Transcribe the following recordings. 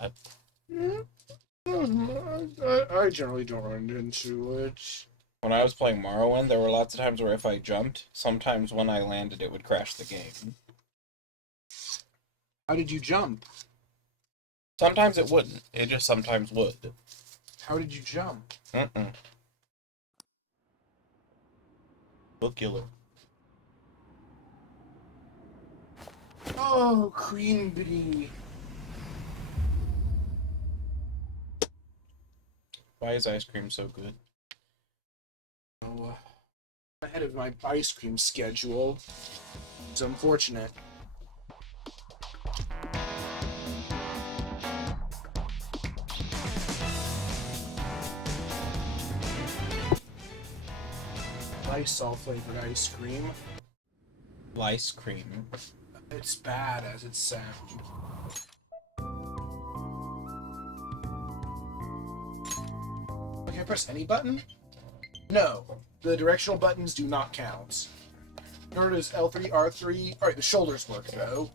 I generally don't run into it. When I was playing Morrowind, there were lots of times where if I jumped, sometimes when I landed, it would crash the game. How did you jump? Sometimes it wouldn't. It just sometimes would. How did you jump? Bookular. Oh, cream bee. Why is ice cream so good? Oh, ahead of my ice cream schedule. It's unfortunate. Lysol flavored ice cream. Ice cream. It's bad as it sounds. Can I press any button? No. The directional buttons do not count. Nor does L3, R3. Alright, the shoulders work though.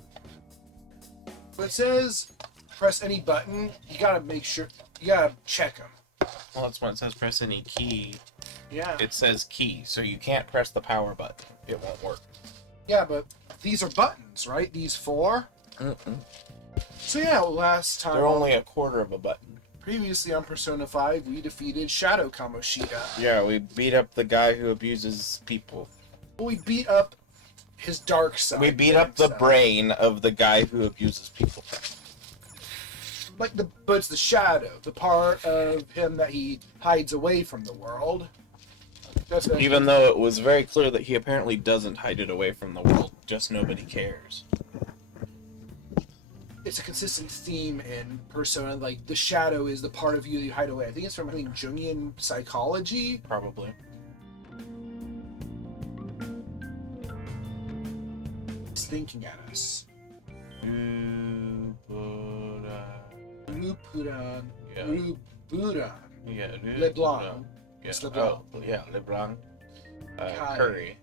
When it says press any button, you gotta make sure. You gotta check them. Well, that's when it says press any key. Yeah. It says key, so you can't press the power button. It won't work. Yeah, but these are buttons, right? These four? So yeah, last time... They're only a quarter of a button. Previously on Persona 5, we defeated Shadow Kamoshida. Yeah, we beat up the guy who abuses people. Well, we beat up his dark side. We beat up the brain of the guy who abuses people. But it's the shadow, the part of him that he hides away from the world. Even though it was very clear that he apparently doesn't hide it away from the world, just nobody cares. It's a consistent theme in Persona, like, the shadow is the part of you that you hide away. I think it's from, Jungian psychology? Probably. It's thinking at us. Lupuran. Yeah. Lupuran. Yeah, LeBlanc. Yeah. It's LeBlanc. Oh, yeah, LeBlanc. Kai. Curry.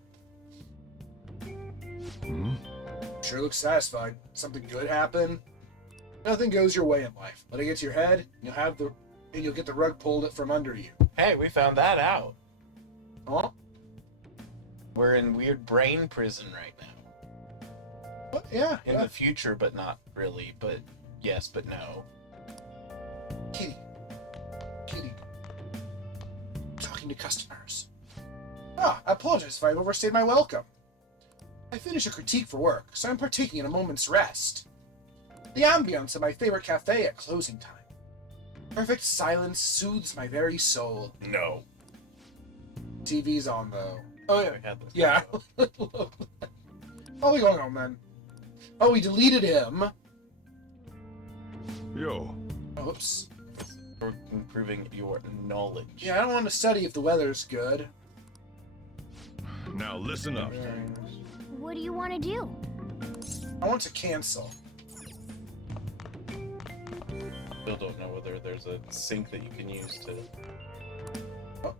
Sure looks satisfied. Something good happen? Nothing goes your way in life. Let it get to your head, and you'll get the rug pulled from under you. Hey, we found that out. Huh? We're in weird brain prison right now. What? Yeah. In the future, but not really. But yes, but no. Kitty. Talking to customers. I apologize if I've overstayed my welcome. I finished a critique for work, so I'm partaking in a moment's rest. The ambience of my favorite cafe at closing time. Perfect silence soothes my very soul. No. TV's on, though. Oh, yeah. We had this. Yeah. What's going on, then? Oh, we deleted him. Yo. Oops. For improving your knowledge. Yeah, I don't want to study if the weather's good. Now listen up. What do you want to do? I want to cancel. Still don't know whether there's a sink that you can use to... Oh.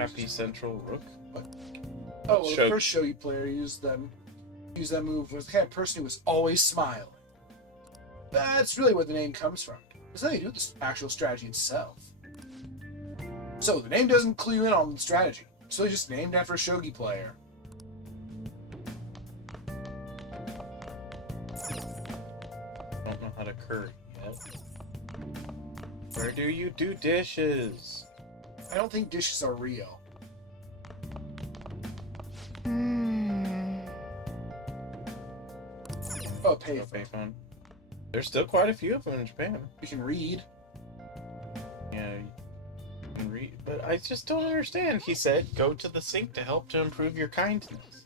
Happy Central Rook? Oh, well, the first shogi player used that move was the kind of person who was always smiling. That's really where the name comes from. It's nothing to do with the actual strategy itself. So, the name doesn't clue you in on the strategy. So it's just named after a shogi player. I don't know how to curry yet. Where do you do dishes? I don't think dishes are real. Oh, payphone. There's still quite a few of them in Japan. You can read. Yeah, you can read. But I just don't understand. He said, go to the sink to help to improve your kindness.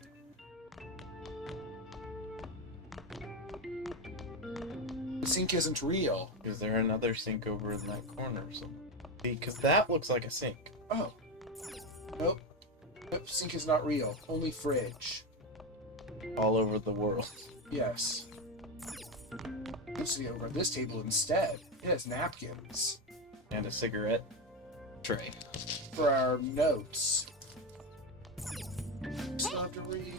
The sink isn't real. Is there another sink over in that corner or something? See, because that looks like a sink. Oh. Nope. Nope, sink is not real. Only fridge. All over the world. Yes. Let's see over this table instead. It has napkins. And a cigarette tray. For our notes. Still have to read.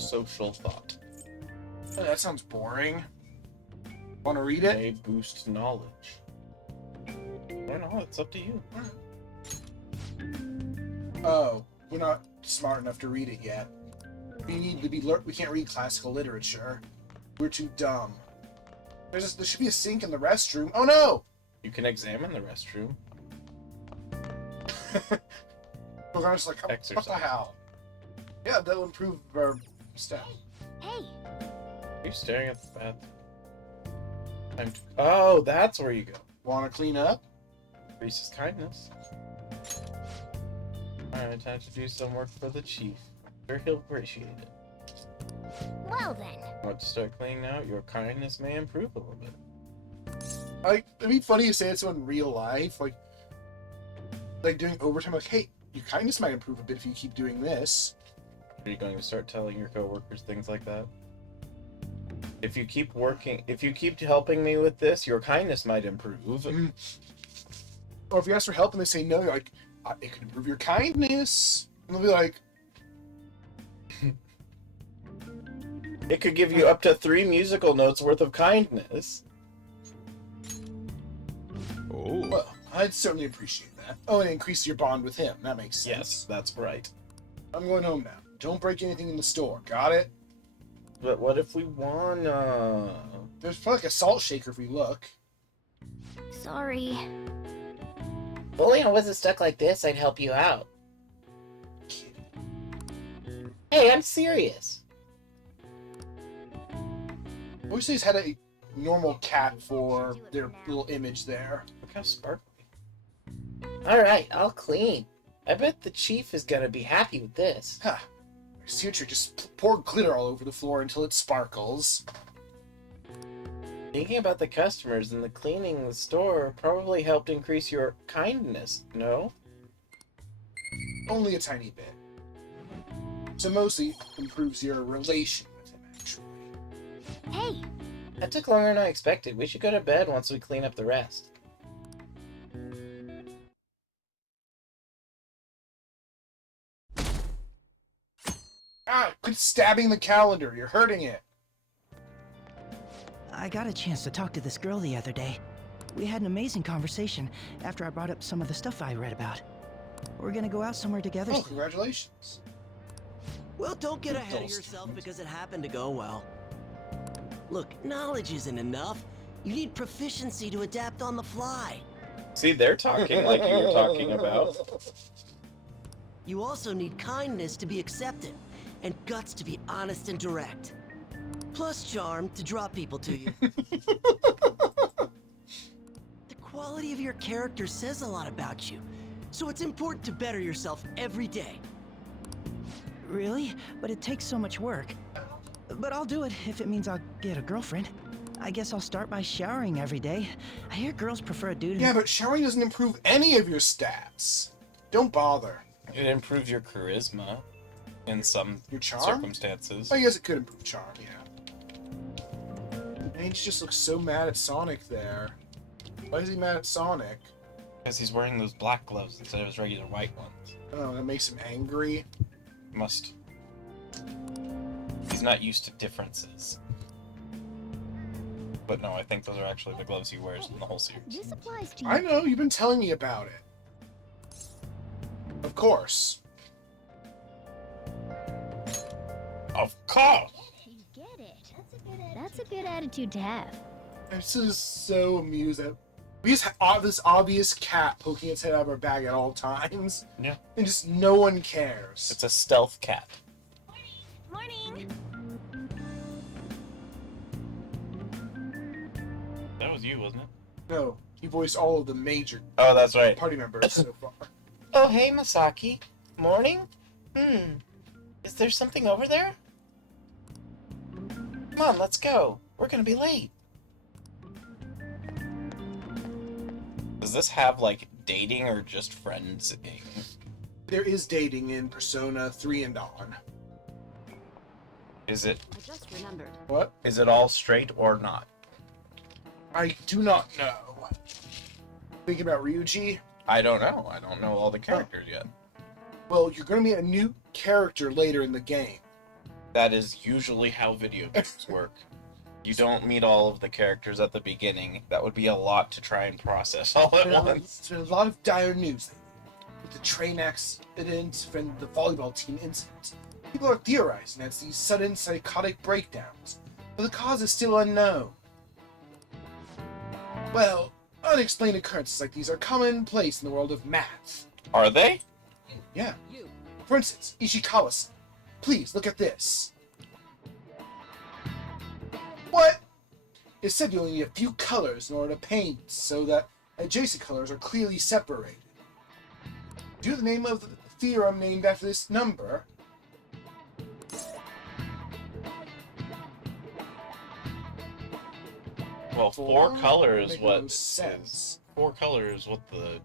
Social thought. Oh, that sounds boring. Want to read it? May boost knowledge. Or not, it's up to you. Oh, we're not smart enough to read it yet. We need to be we can't read classical literature. We're too dumb. There should be a sink in the restroom. Oh no! You can examine the restroom. We're just like, what the hell? Yeah, that'll improve our stuff. Hey, Are you staring at the bathroom? Oh, that's where you go. Want to clean up? Increases kindness. Alright, time to do some work for the chief. Sure, he'll appreciate it. well then. Want to start cleaning out? Your kindness may improve a little bit. It'd be funny to say it so in real life, like doing overtime. Like, hey, your kindness might improve a bit if you keep doing this. Are you going to start telling your coworkers things like that? If you keep working, if you keep helping me with this, your kindness might improve. Or if you ask for help and they say no, you're like, it could improve your kindness. And they'll be like, It could give you up to 3 musical notes worth of kindness. Oh. well, I'd certainly appreciate that. Oh, and increase your bond with him. That makes sense. Yes, that's right. I'm going home now. Don't break anything in the store. Got it? But what if we wanna? There's probably like a salt shaker if we look. Sorry. If only I wasn't stuck like this, I'd help you out. Hey, I'm serious. Always say he's had a normal cat for their little image there. Look how sparkly. Alright, I'll clean. I bet the chief is gonna be happy with this. Huh. Suture just poured glitter all over the floor until it sparkles. Thinking about the customers and the cleaning the store probably helped increase your kindness, no? Only a tiny bit. So mostly improves your relation with him, actually. Hey, That took longer than I expected. We should go to bed once we clean up the rest. Ah, quit stabbing the calendar. You're hurting it. I got a chance to talk to this girl the other day. We had an amazing conversation after I brought up some of the stuff I read about. We're gonna go out somewhere together. Oh, congratulations. Well, don't get ahead of Dulce. yourself because it happened to go well. Look, knowledge isn't enough. You need proficiency to adapt on the fly. See, they're talking like you were talking about. You also need kindness to be accepted, and guts to be honest and direct. Plus charm to draw people to you. The quality of your character says a lot about you, so it's important to better yourself every day. Really? But it takes so much work. But I'll do it if it means I'll get a girlfriend. I guess I'll start by showering every day. I hear girls prefer a dude who... Yeah, but showering doesn't improve any of your stats. Don't bother. It improves your charisma in some Your charm? circumstances. I guess it could improve charm, yeah. And he just looks so mad at Sonic there. Why is he mad at Sonic? Because he's wearing those black gloves instead of his regular white ones. Oh, that makes him angry. Must. He's not used to differences. But no, I think those are actually the gloves he wears in the whole series. this applies to you. I know, you've been telling me about it. Of course. Of course! You get it. That's a good attitude to have. I'm just so amused that we just have this obvious cat poking its head out of our bag at all times. Yeah. And just no one cares. It's a stealth cat. Morning. That was you, wasn't it? No, he voiced all of the major Oh, that's right. party members so far. Oh, hey, Masaki. Morning? Is there something over there? Come on, let's go. We're gonna be late. Does this have, like, dating or just friends? There is dating in Persona 3 and on. Is it I just remembered. What? is it all straight or not? I do not know. Thinking about Ryuji? I don't know. I don't know all the characters yet. Well, you're going to meet a new character later in the game. That is usually how video games work. You don't meet all of the characters at the beginning. That would be a lot to try and process all at once. It's been a lot of dire news lately. With the train accident and the volleyball team incident. People are theorizing that it's these sudden psychotic breakdowns, but the cause is still unknown. Well, unexplained occurrences like these are commonplace in the world of math. Are they? Yeah. For instance, Ishikawa-san. Please, look at this. What? It's said you only need a few colors in order to paint so that adjacent colors are clearly separated. Do you know the name of the theorem named after this number? Well, four color is Makes what no sense. 4 color is what the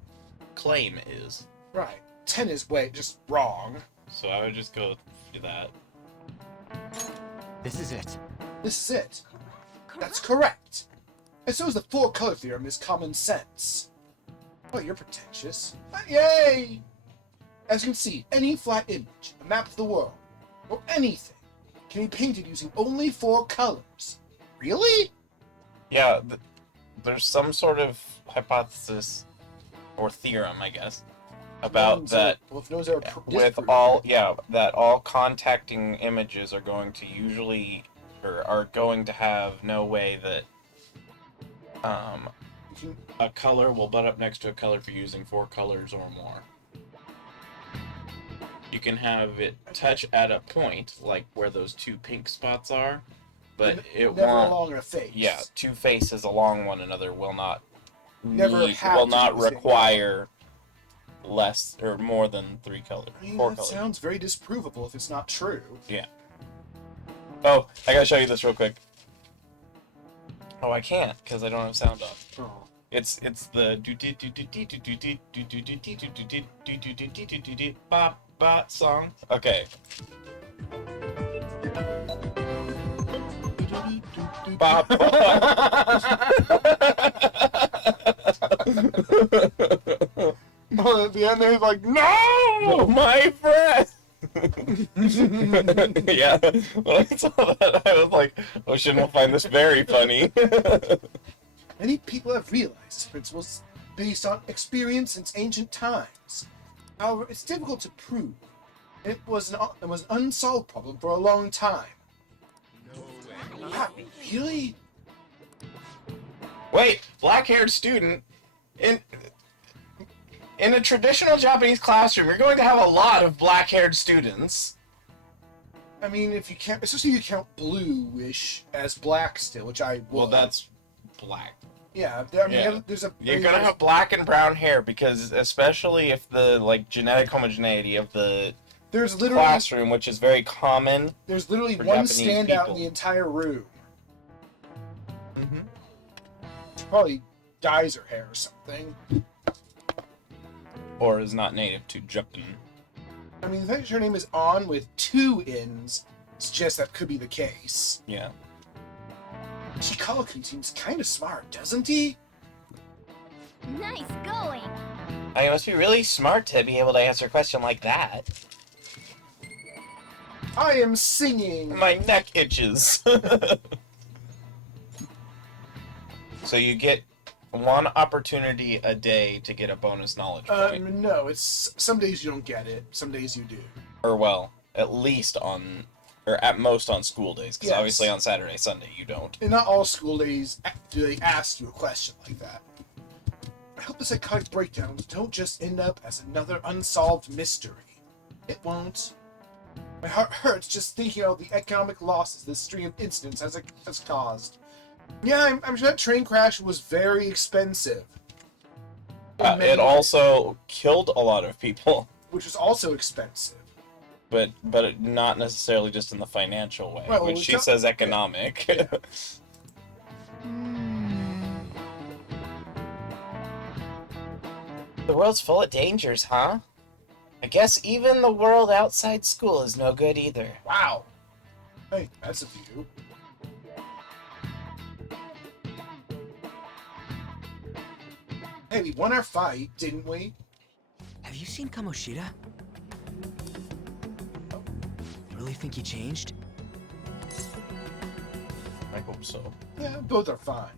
claim is. Right. 10 is just wrong. So I would just go to that. This is it. This is it. That's correct. And so is the 4-color theorem is common sense. Oh, you're pretentious. Yay! As you can see, any flat image, a map of the world, or anything, can be painted using only 4 colors. Really? Yeah, there's some sort of hypothesis or theorem, I guess, about that Well, if those are with all that all contacting images are going to usually or are going to have no way that a color will butt up next to a color for using 4 colors or more. You can have it touch at a point, like where those 2 pink spots are, but it never won't. along a face. Yeah, 2 faces along one another will not Never have will to not be the same require less or more than 3 colors. I mean, 4 that colors. sounds very disprovable if it's not true. Yeah. Oh, I gotta show you this real quick. Oh, I can't because I don't have sound off. Oh. It's the bop bop song. Okay. Bop bop. Oh, at the end, they're like, no! My friend. Yeah. When I saw that, I was like, Ocean will find this very funny. Many people have realized this principle is based on experience since ancient times. However, it's difficult to prove. It was an unsolved problem for a long time. Wow, really? Wait, black-haired student in a traditional Japanese classroom, you're going to have a lot of black-haired students. I mean, if you can't, especially if you count bluish as black still, which I will. Well, that's black. Yeah, there's a. You're gonna have black and brown hair because, especially if the genetic homogeneity of the There's literally classroom, which is very common. There's literally for one Japanese standout people. in the entire room. Mm-hmm. Probably dyes her hair or something. Or is not native to Japan. I mean, the fact that her name is On with 2 N's suggests that could be the case. Yeah. Ishikawa-kun seems kind of smart, doesn't he? Nice going. I must be really smart to be able to answer a question like that. I am singing. My neck itches. So you get 1 opportunity a day to get a bonus knowledge point. No, it's some days you don't get it, some days you do. Or, well, at least on, or at most on school days, because Yes. obviously on Saturday, Sunday you don't. And not all school days do they ask you a question like that. I hope the psychotic breakdowns don't just end up as another unsolved mystery. It won't. My heart hurts just thinking of the economic losses this string of incidents has caused. Yeah, I'm sure that train crash was very expensive. In many It ways, also killed a lot of people, which was also expensive. but not necessarily just in the financial way, Well, which it's she not- says economic. Yeah. The world's full of dangers, huh? I guess even the world outside school is no good either. Wow. Hey, that's a view. Hey, we won our fight, didn't we? Have you seen Kamoshida? You really think he changed? I hope so. Yeah, both are fine.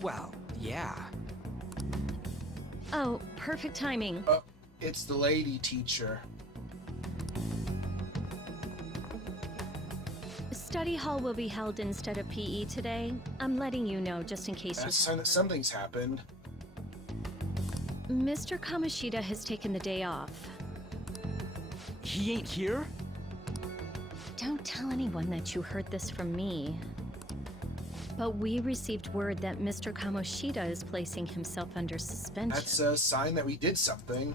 Well, yeah. Oh, perfect timing. It's the lady teacher. Study hall will be held instead of PE today. I'm letting you know just in case That's a you sign that something's happened. Mr. Kamoshida has taken the day off. He ain't here? Don't tell anyone that you heard this from me. But we received word that Mr. Kamoshida is placing himself under suspension. That's a sign that we did something.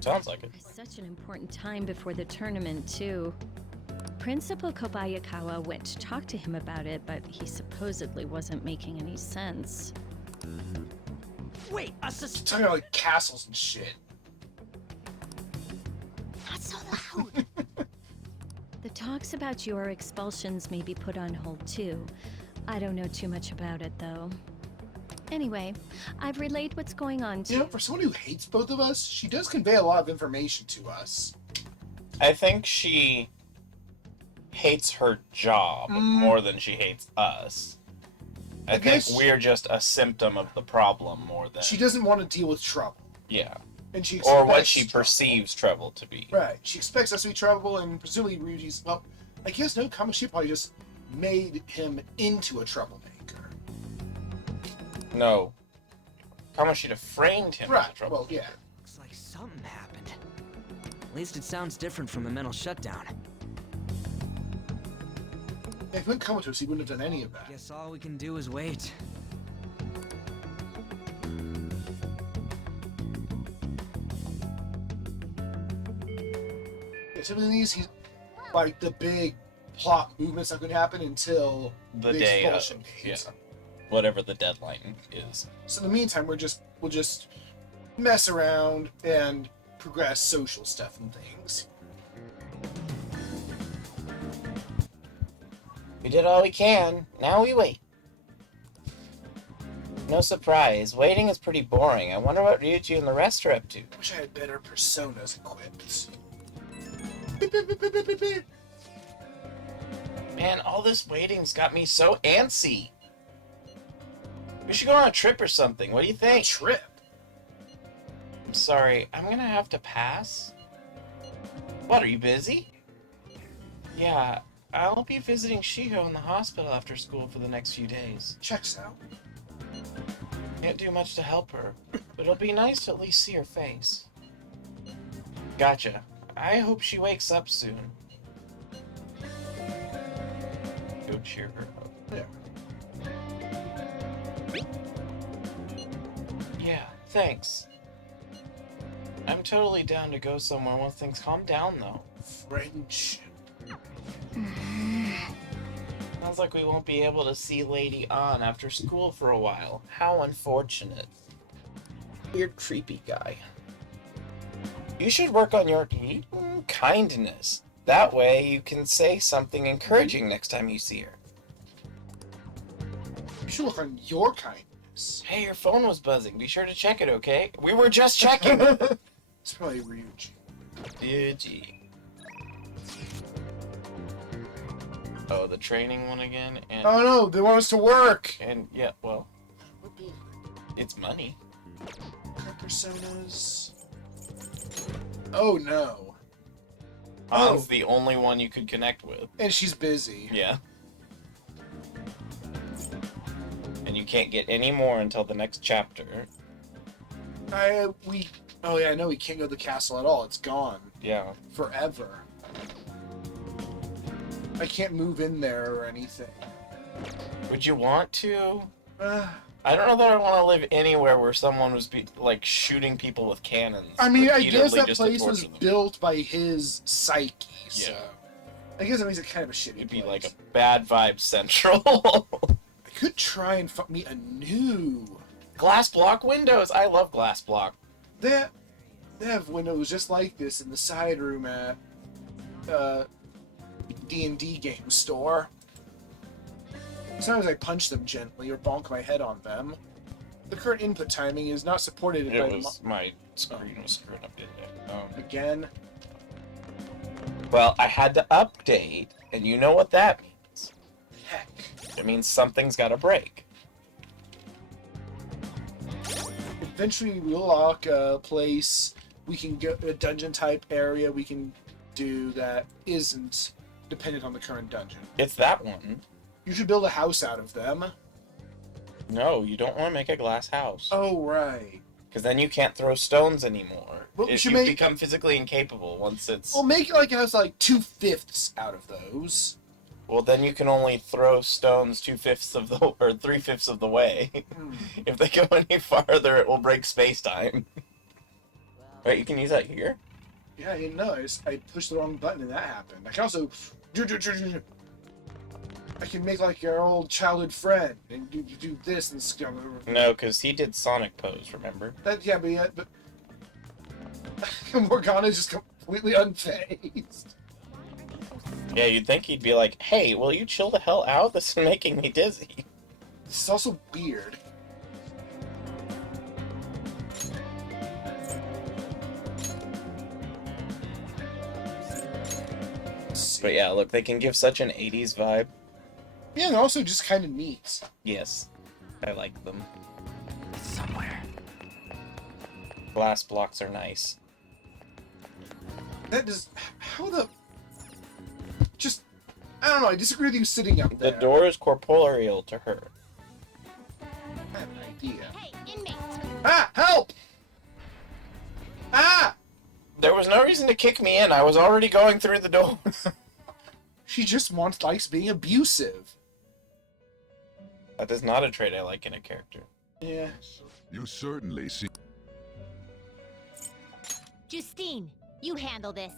Sounds like it. It's such an important time before the tournament, too. Principal Kobayakawa went to talk to him about it, but he supposedly wasn't making any sense. Wait, a Talking about like castles and shit. Not so loud! The talks about your expulsions may be put on hold, too. I don't know too much about it, though. Anyway, I've relayed what's going on to You know, for someone who hates both of us, she does convey a lot of information to us. I think she hates her job more than she hates us. I think guess we're just a symptom of the problem more than... She doesn't want to deal with trouble. Yeah. And she Or what expects she trouble. perceives trouble to be. Right. She expects us to be trouble, and presumably Ryuji's... Well, I guess no, Kamoshida probably just made him into a troublemaker. No. Kamoshida framed him as a Right. trouble. Well, yeah. Looks like something happened. At least it sounds different from a mental shutdown. If he went comatose, he wouldn't have done any of that. Guess all we can do is wait. Yeah, typically these, he's like the big plot movement's not going to happen until The day of, expulsion date. yeah. Whatever the deadline is. So in the meantime, we'll just mess around and progress social stuff and things. We did all we can. Now we wait. No surprise. Waiting is pretty boring. I wonder what Ryuji and the rest are up to. Wish I had better personas equipped. Beep, beep, beep, beep, beep, beep, beep. Man, all this waiting's got me so antsy. We should go on a trip or something. What do you think? Trip. I'm sorry, I'm gonna have to pass. What, are you busy? Yeah, I'll be visiting Shiho in the hospital after school for the next few days. Checks out. Can't do much to help her, but it'll be nice to at least see her face. Gotcha. I hope she wakes up soon. Go cheer her up. Yeah. Yeah, thanks. I'm totally down to go somewhere once things calm down, though. Friendship. Sounds like we won't be able to see Lady An after school for a while. How unfortunate. Weird, creepy guy. You should work on your kindness. That way you can say something encouraging next time you see her. You should look on your kindness. Hey, your phone was buzzing. Be sure to check it, okay? We were just checking. It's probably Ryuji. Ryuji. Oh, the training one again, and Oh no, they want us to work! yeah, well, it's money. Personas. Oh no. Han's the only one you could connect with. And she's busy. Yeah. And you can't get any more until the next chapter. Oh yeah, I know we can't go to the castle at all. It's gone. Yeah. Forever. I can't move in there or anything. Would you want to? Uh, I don't know that I want to live anywhere where someone was like shooting people with cannons. I mean, I guess repeatedly that just to place was torture them. built by his psyche, so... Yeah. I guess that makes it kind of a shitty It'd be place. like a bad vibe central. I could try and fuck me a new... Glass block windows. I love glass block. They have windows just like this in the side room at D&D game store. Sometimes I punch them gently or bonk my head on them. The current input timing is not supported by It was my screen was screwing up the other day. again. Well, I had to update, and you know what that means. Heck. It means something's gotta break. Eventually, we'll lock a place. We can get a dungeon type area we can do that isn't dependent on the current dungeon. It's that one. You should build a house out of them. No, you don't want to make a glass house. Oh, right. Because then you can't throw stones anymore. Well, we If should you make- become physically incapable once it's... Well, make it like it has like 2/5 out of those. Well, then you can only throw stones 2/5 of the... or 3/5 of the way. If they go any farther, it will break space-time. Wait, you can use that here? Yeah, you know, I pushed the wrong button and that happened. I can also... I can make like your old childhood friend and do this and stuff. No, because he did Sonic pose, remember? But Morgana's just completely unfazed. Yeah, you'd think he'd be like, hey, will you chill the hell out? This is making me dizzy. This is also weird. But yeah, look, they can give such an 80s vibe. Yeah, and also just kind of neat. Yes, I like them. Somewhere. Glass blocks are nice. That is... How the... Just... I don't know, I disagree with you sitting up The there. door is corporeal to her. I have an idea. Hey, inmates! Ah! Help! Ah! There was no reason to kick me in. I was already going through the door. She just likes being abusive. That is not a trait I like in a character. Yeah. You certainly seem... Justine, you handle this.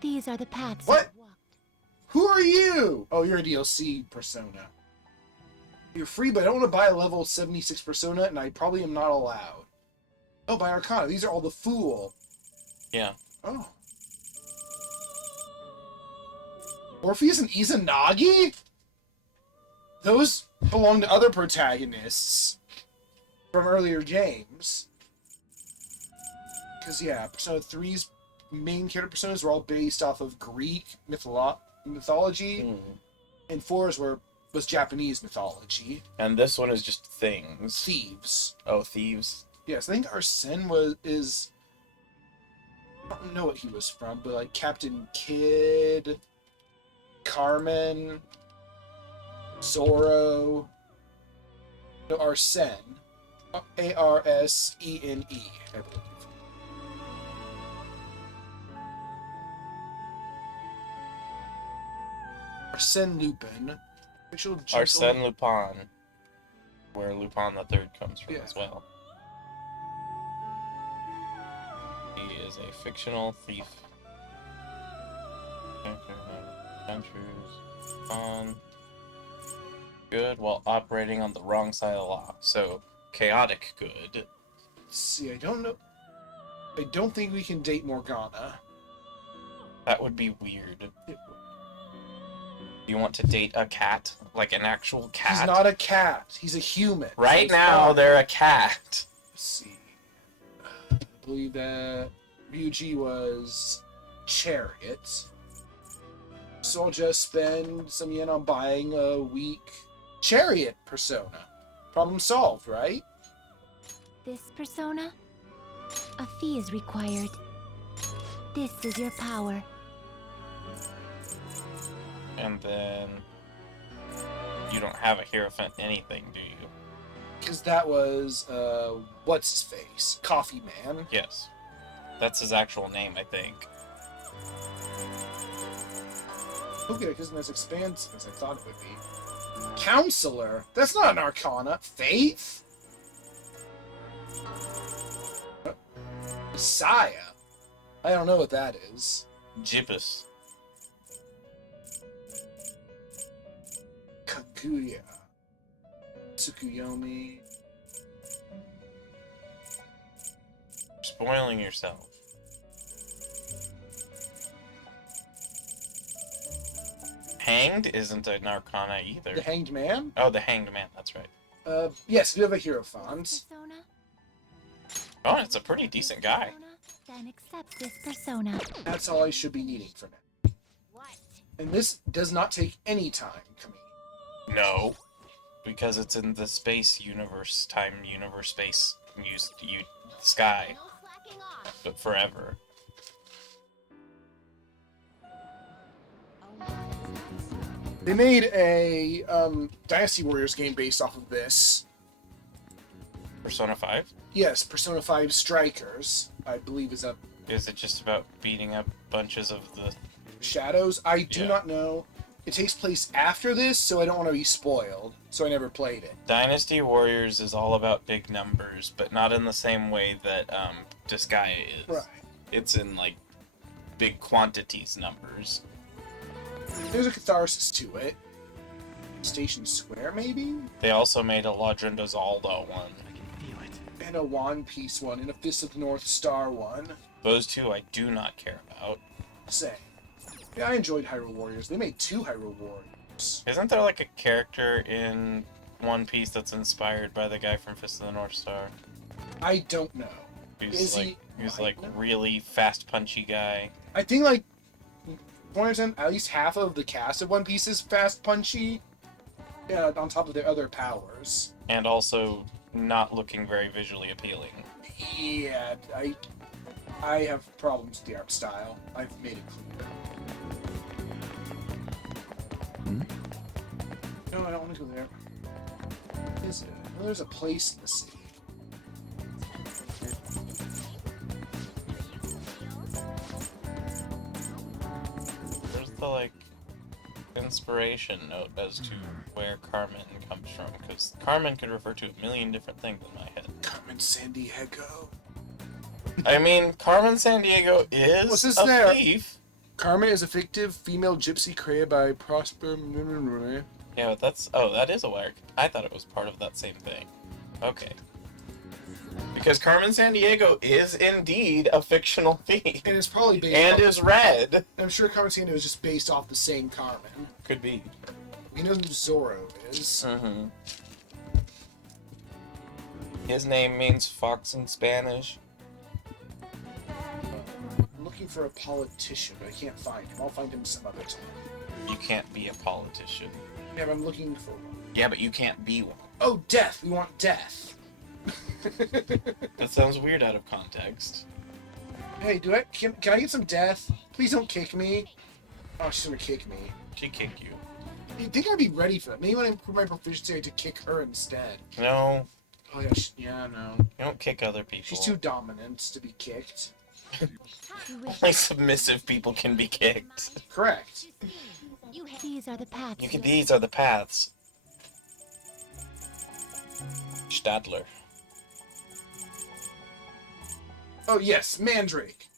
These are the paths What? you've walked. Who are you? Oh, you're a DLC persona. You're free, but I don't want to buy a level 76 persona, and I probably am not allowed. Oh, by Arcana. These are all the fool. Yeah. Oh. Orpheus and Izanagi? Those belong to other protagonists from earlier games. Because, yeah, Persona 3's main character personas were all based off of Greek mythology, and 4's was Japanese mythology. And this one is just things. Thieves. Oh, thieves. Yes, I think Arsene is... I don't know what he was from, but like Captain Kidd, Carmen, Zorro. No, Arsene. Arsene, I believe. Arsene Lupin. Arsène Lupin. Where Lupin the Third comes from Yeah. as well. He is a fictional thief. Adventures. Fun. Good while operating on the wrong side of the law. So, chaotic good. Let's see, I don't know. I don't think we can date Morgana. That would be weird. You want to date a cat? Like an actual cat? He's not a cat. He's a human. Right So it's now, fine. they're a cat. Let's see. I believe that Ryuji was Chariot. So I'll just spend some yen on buying a weak Chariot persona. Problem solved, right? This persona? A fee is required. This is your power. And then you don't have a Hierophant anything, do you? Because that was, what's his face? Coffee Man. Yes. That's his actual name, I think. Okay, it isn't as expansive as I thought it would be. Counselor? That's not an Arcana. Faith? Messiah? I don't know what that is. Jippus. Kaguya. Tsukuyomi. Spoiling yourself. Hanged isn't an Arcana either. The Hanged Man? Oh, the Hanged Man, that's right. Yes, we have a Hierophant. Persona? Oh, it's a pretty decent guy. Persona Then accept this persona. That's all I should be needing for now. And this does not take any time, Camille. No, because it's in the space universe, time universe, space, sky, but forever. They made a Dynasty Warriors game based off of this. Persona 5? Yes, Persona 5 Strikers, I believe is up. Is it just about beating up bunches of the... Shadows? I do not know. It takes place after this, so I don't want to be spoiled, so I never played it. Dynasty Warriors is all about big numbers, but not in the same way that Disgaea is. Right. It's in, like, big quantities numbers. There's a catharsis to it. Station Square, maybe? They also made a Legenda Zelda one. And a One Piece one, and a Fist of the North Star one. Those two I do not care about. Same. Yeah, I enjoyed Hyrule Warriors. They made 2 Hyrule Warriors. Isn't there like a character in One Piece that's inspired by the guy from Fist of the North Star? I don't know. He's like really fast punchy guy. I think like 100%, at least half of the cast of One Piece is fast punchy. Yeah, on top of their other powers. And also not looking very visually appealing. Yeah, I have problems with the art style. I've made it clear. No, I don't want to go there. Is it? Well, there's a place in the city. There's the like inspiration note as to where Carmen comes from, because Carmen could refer to a million different things in my head. Carmen Sandiego. I mean, Carmen Sandiego is What's this a there? thief. Carmen is a fictive female gypsy created by Prosper. Yeah, but that's... Oh, that is a wire. I thought it was part of that same thing. Okay. Because Carmen Sandiego is indeed a fictional thief. And it's probably based And off... is red. I'm sure Carmen Sandiego is just based off the same Carmen. Could be. You know who Zorro is. Mm-hmm. His name means fox in Spanish. I'm looking for a politician, but I can't find him. I'll find him some other time. You can't be a politician. Yeah, but I'm looking for one. Yeah, but you can't be one. Oh, death! We want death. That sounds weird out of context. Hey, can I get some death? Please don't kick me. Oh, she's gonna kick me. She kicked you. You think I'd be ready for that? Maybe when I improve my proficiency, I had to kick her instead. No. Oh yeah, no. You don't kick other people. She's too dominant to be kicked. Only submissive people can be kicked. Correct. These are the paths. These are the paths. Stadler. Oh yes, Mandrake.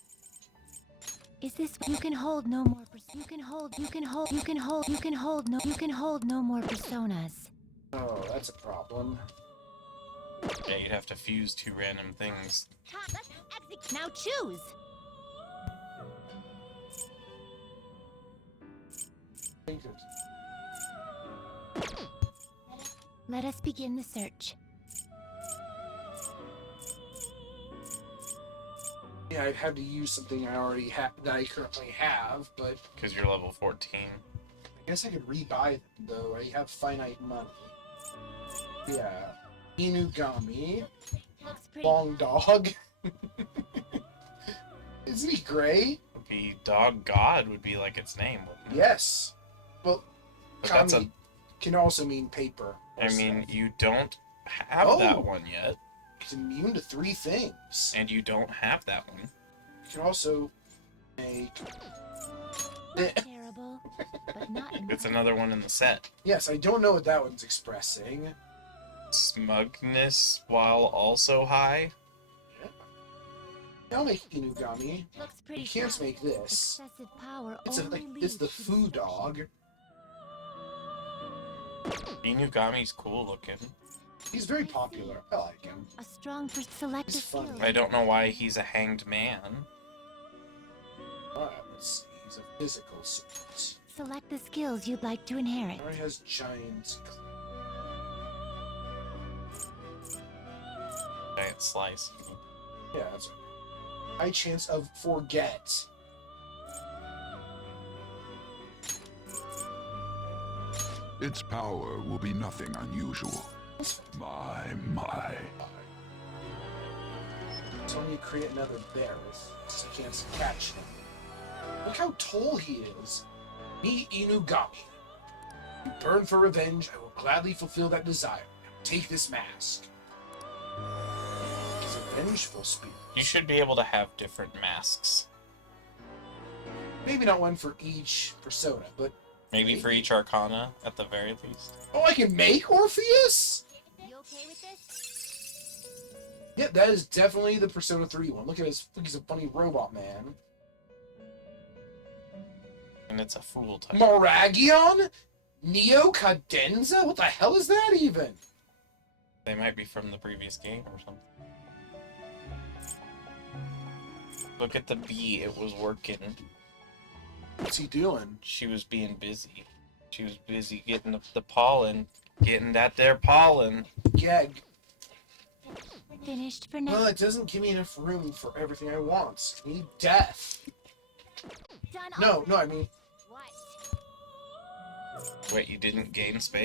Is this you can hold no more no more personas. Oh, that's a problem. Yeah, you'd have to fuse 2 random things. Now choose. Let us begin the search. Yeah, I'd have to use something I already have that I currently have, but Because you're level 14. I guess I could rebuy them though. I have finite money. Yeah, Inugami, Looks pretty. Long Dog. Isn't he great? Would be Dog God would be like its name, wouldn't it? Yes. Well, But that's Kami can also mean paper. or I mean, stuff. you don't have Oh. that one yet. It's immune to 3 things. And you don't have that one. You can also make. Not terrible, but not It's another one in the set. Yes, I don't know what that one's expressing. Smugness while also high. I'll make Inugami. Looks pretty. You can't sharp. make this. Excessive power It's only it's the leads to Foo Dog. Inugami's cool looking. He's very popular. I like him. a strong selective He's fun. skill. I don't know why he's a hanged man. Alright, let's see. He's a physical suit. Select the skills you'd like to inherit. Alright, has giant. Giant slice. Yeah, that's right. High chance of forget. Its power will be nothing unusual. My. So when you create another bear with just a chance to catch him. Look how tall he is. Me Inugami. You burn for revenge, I will gladly fulfill that desire. Take this mask. It's a vengeful spirit. You should be able to have different masks. Maybe not one for each persona, but Maybe for each Arcana, at the very least. oh, I can make Orpheus? You okay with this? Yep, that is definitely the Persona 3 one. Look at his, look, he's a funny robot man. And it's a fool type. Moragion? Neo Cadenza? What the hell is that even? They might be from the previous game or something. Look at the bee, it was working. What's he doing? She was being busy. She was busy getting the pollen. Getting that there pollen. Gag. Finished for now. Well, it doesn't give me enough room for everything I want. I need death. Done No, I mean... What? Wait, you didn't gain space?